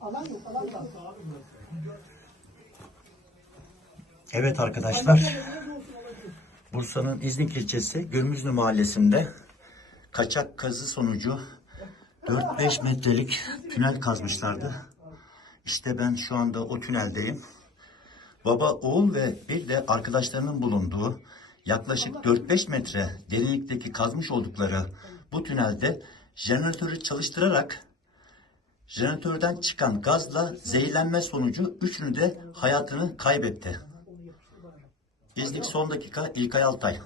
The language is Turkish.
Alan yok, alan yok. Evet arkadaşlar. Bursa'nın İznik ilçesi Gürmüzlü mahallesinde kaçak kazı sonucu 4-5 metrelik tünel kazmışlardı. İşte ben şu anda o tüneldeyim. Baba, oğul ve bir de arkadaşlarının bulunduğu yaklaşık 4-5 metre derinlikteki kazmış oldukları bu tünelde jeneratörü çalıştırarak jeneratörden çıkan gazla zehirlenme sonucu üçünü de hayatını kaybetti. İznik son dakika İlkay Altay.